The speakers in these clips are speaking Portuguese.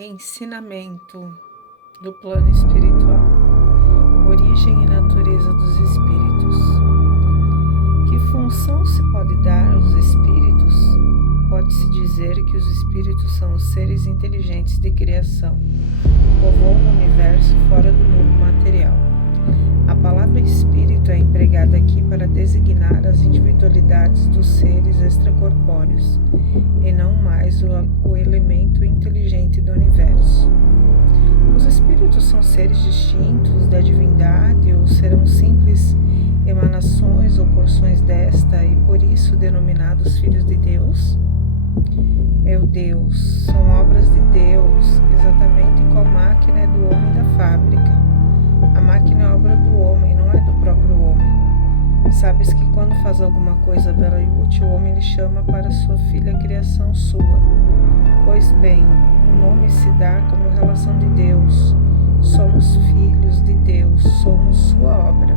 Ensinamento do plano espiritual. Origem e natureza dos espíritos. Que função se pode dar aos espíritos? Pode-se dizer que os espíritos são os seres inteligentes de criação, povoam o universo fora do mundo material. A palavra espírito é empregada aqui para designar as individualidades dos seres extracorpóreos, e não mais o elemento inteligente do universo. Os espíritos são seres distintos da divindade ou serão simples emanações ou porções desta e por isso denominados filhos de Deus? Meu Deus, são obras de Deus, exatamente como a máquina é do homem da fábrica. A máquina é obra do homem, não é do próprio homem. Sabes que quando faz alguma coisa bela e útil, o homem lhe chama para sua filha criação sua. Pois bem, o nome se dá como relação de Deus. Somos filhos de Deus, somos sua obra.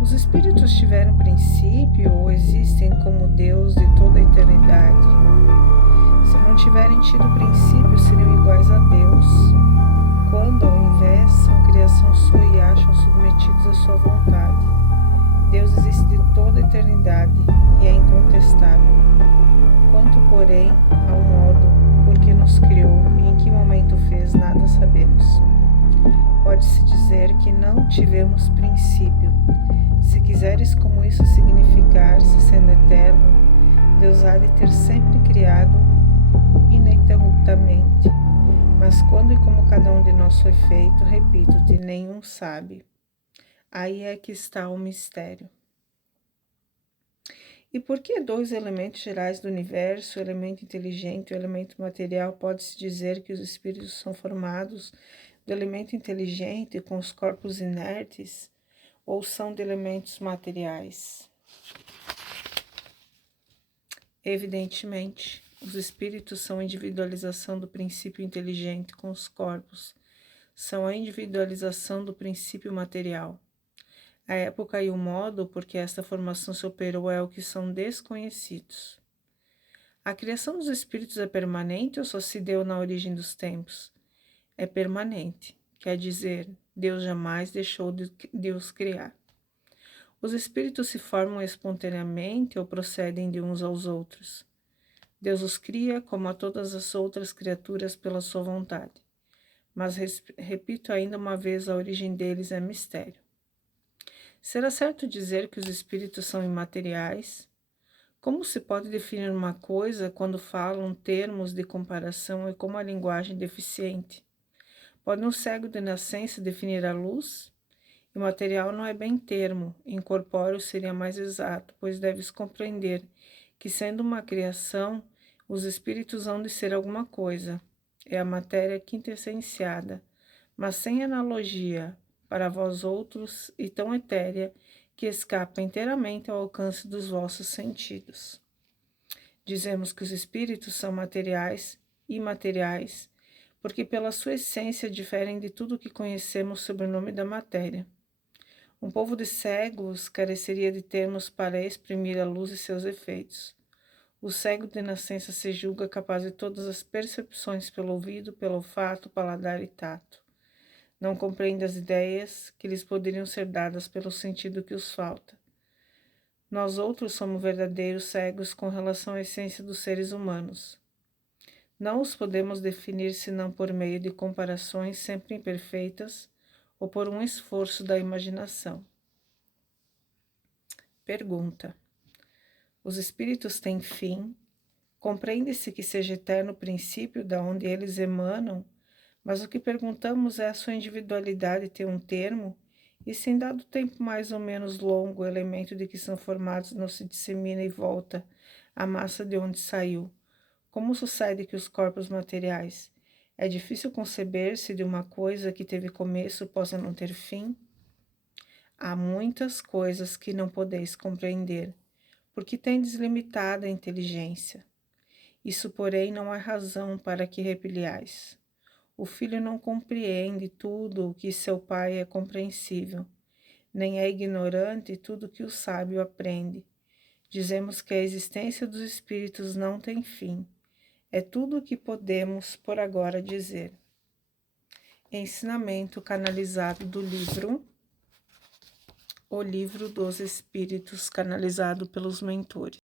Os espíritos tiveram princípio ou existem como Deus de toda a eternidade? Se não tiverem tido princípio, seriam iguais a Deus, quando, ao invés, são criação sua e acham submetidos à sua vontade. Deus existe de toda a eternidade e é incontestável. Quanto, porém, ao modo por que nos criou e em que momento fez, nada sabemos. Pode-se dizer que não tivemos princípio. Se quiseres como isso significar, se sendo eterno, Deus há de ter sempre criado ininterruptamente. Mas quando e como cada um de nós foi feito, repito-te, nenhum sabe. Aí é que está o mistério. E por que dois elementos gerais do universo, o elemento inteligente e o elemento material, pode-se dizer que os espíritos são formados do elemento inteligente com os corpos inertes, ou são de elementos materiais? Evidentemente, os espíritos são a individualização do princípio inteligente com os corpos, são a individualização do princípio material. A época e o modo por que esta formação se operou é o que são desconhecidos. A criação dos espíritos é permanente ou só se deu na origem dos tempos? É permanente, quer dizer, Deus jamais deixou de os criar. Os espíritos se formam espontaneamente ou procedem de uns aos outros? Deus os cria, como a todas as outras criaturas, pela sua vontade. Mas repito ainda uma vez, a origem deles é mistério. Será certo dizer que os espíritos são imateriais? Como se pode definir uma coisa quando falam termos de comparação e como a linguagem deficiente? Pode um cego de nascença definir a luz? Imaterial não é bem termo, incorpóreo seria mais exato, pois deves compreender que, sendo uma criação, os espíritos hão de ser alguma coisa. É a matéria quintessenciada, mas sem analogia, para vós outros, e tão etérea, que escapa inteiramente ao alcance dos vossos sentidos. Dizemos que os espíritos são materiais e imateriais, porque pela sua essência diferem de tudo o que conhecemos sob o nome da matéria. Um povo de cegos careceria de termos para exprimir a luz e seus efeitos. O cego de nascença se julga capaz de todas as percepções pelo ouvido, pelo olfato, paladar e tato. Não compreende as ideias que lhes poderiam ser dadas pelo sentido que os falta. Nós outros somos verdadeiros cegos com relação à essência dos seres humanos. Não os podemos definir senão por meio de comparações sempre imperfeitas ou por um esforço da imaginação. Pergunta: os espíritos têm fim? Compreende-se que seja eterno o princípio da onde eles emanam, mas o que perguntamos é a sua individualidade ter um termo, e se em dado tempo mais ou menos longo o elemento de que são formados não se dissemina e volta à massa de onde saiu, como sucede que os corpos materiais? É difícil conceber-se de uma coisa que teve começo possa não ter fim? Há muitas coisas que não podeis compreender, porque tendes limitada a inteligência. Isso, porém, não é razão para que repeliais. O filho não compreende tudo o que seu pai é compreensível, nem é ignorante tudo o que o sábio aprende. Dizemos que a existência dos espíritos não tem fim. É tudo o que podemos por agora dizer. Ensinamento canalizado do livro O Livro dos Espíritos, canalizado pelos mentores.